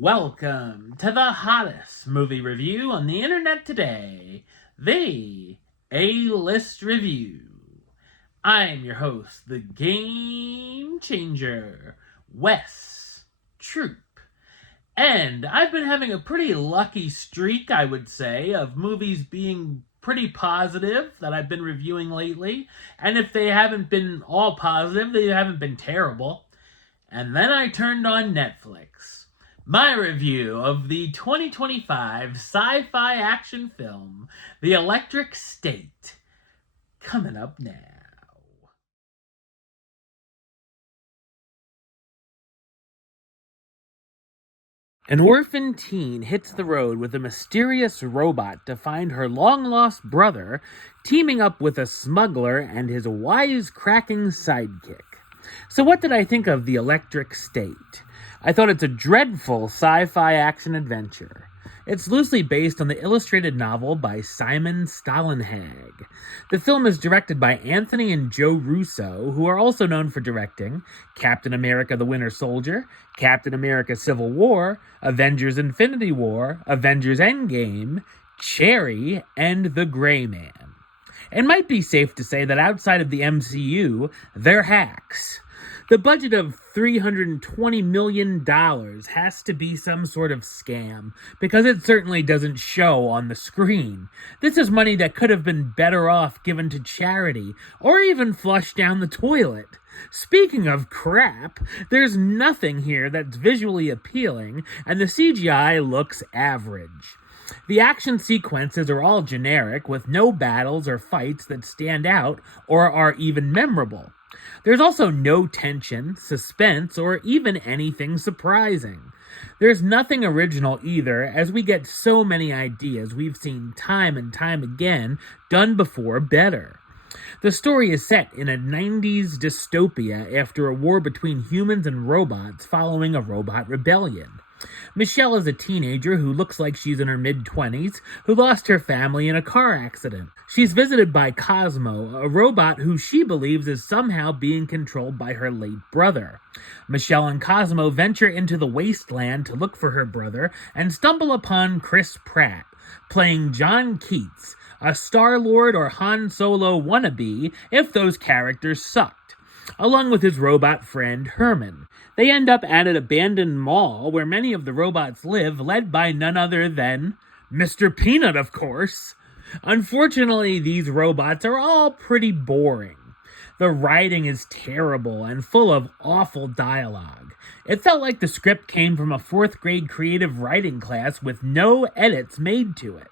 Welcome to the hottest movie review on the internet today, the A-List Review. I'm your host, the Game Changer, Wes Troop. And I've been having a pretty lucky streak, I would say, of movies being pretty positive that I've been reviewing lately. And if they haven't been all positive, they haven't been terrible. And then I turned on Netflix. My review of the 2025 sci-fi action film, The Electric State, coming up now. An orphan teen hits the road with a mysterious robot to find her long-lost brother, teaming up with a smuggler and his wise-cracking sidekick. So what did I think of The Electric State? I thought it's a dreadful sci-fi action-adventure. It's loosely based on the illustrated novel by Simon Stalenhag. The film is directed by Anthony and Joe Russo, who are also known for directing Captain America the Winter Soldier, Captain America Civil War, Avengers Infinity War, Avengers Endgame, Cherry, and The Gray Man. It might be safe to say that outside of the MCU, they're hacks. The budget of $320 million has to be some sort of scam, because it certainly doesn't show on the screen. This is money that could have been better off given to charity, or even flushed down the toilet. Speaking of crap, there's nothing here that's visually appealing, and the CGI looks average. The action sequences are all generic, with no battles or fights that stand out or are even memorable. There's also no tension, suspense, or even anything surprising. There's nothing original either, as we get so many ideas we've seen time and time again done before better. The story is set in a 90s dystopia after a war between humans and robots following a robot rebellion. Michelle is a teenager who looks like she's in her mid-20s, who lost her family in a car accident. She's visited by Cosmo, a robot who she believes is somehow being controlled by her late brother. Michelle and Cosmo venture into the wasteland to look for her brother and stumble upon Chris Pratt, playing John Keats, a Star-Lord or Han Solo wannabe if those characters sucked, along with his robot friend Herman. They end up at an abandoned mall where many of the robots live, led by none other than Mr. Peanut, of course. Unfortunately, these robots are all pretty boring. The writing is terrible and full of awful dialogue. It felt like the script came from a 4th grade creative writing class with no edits made to it.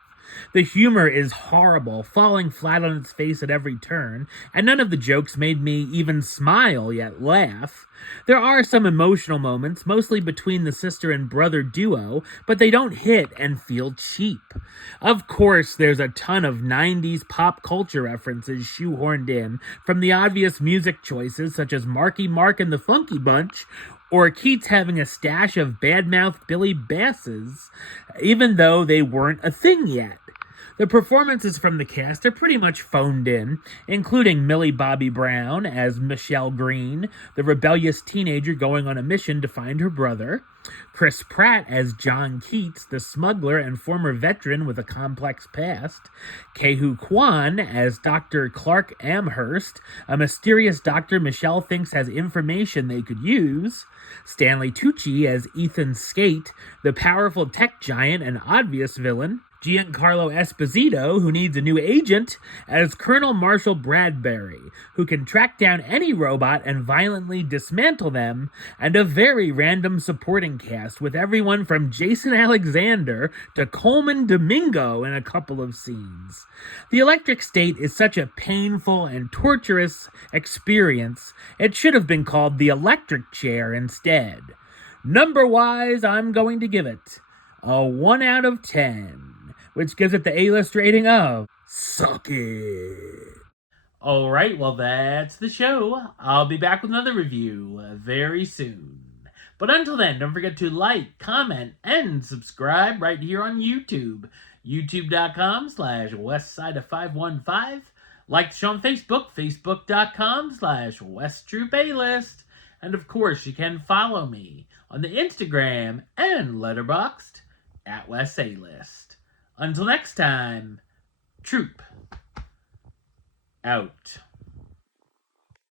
The humor is horrible, falling flat on its face at every turn, and none of the jokes made me even smile yet laugh. There are some emotional moments, mostly between the sister and brother duo, but they don't hit and feel cheap. Of course, there's a ton of 90s pop culture references shoehorned in, from the obvious music choices such as Marky Mark and the Funky Bunch, or Keats having a stash of bad-mouthed Billy Basses, even though they weren't a thing yet. The performances from the cast are pretty much phoned in, including Millie Bobby Brown as Michelle Green, the rebellious teenager going on a mission to find her brother, Chris Pratt as John Keats, the smuggler and former veteran with a complex past, Kehu Kwan as Dr. Clark Amherst, a mysterious doctor Michelle thinks has information they could use, Stanley Tucci as Ethan Skate, the powerful tech giant and obvious villain, Giancarlo Esposito, who needs a new agent, as Colonel Marshall Bradbury, who can track down any robot and violently dismantle them, and a very random supporting cast with everyone from Jason Alexander to Coleman Domingo in a couple of scenes. The Electric State is such a painful and torturous experience, it should have been called The Electric Chair instead. Number-wise, I'm going to give it a 1 out of 10. Which gives it the A-list rating of suck it. Alright, well that's the show. I'll be back with another review very soon. But until then, don't forget to like, comment, and subscribe right here on YouTube. YouTube.com/Westside515. Like the show on Facebook, Facebook.com/WestTroopAlist. And of course, you can follow me on the Instagram and Letterboxd at Wes A List. Until next time, Troop out.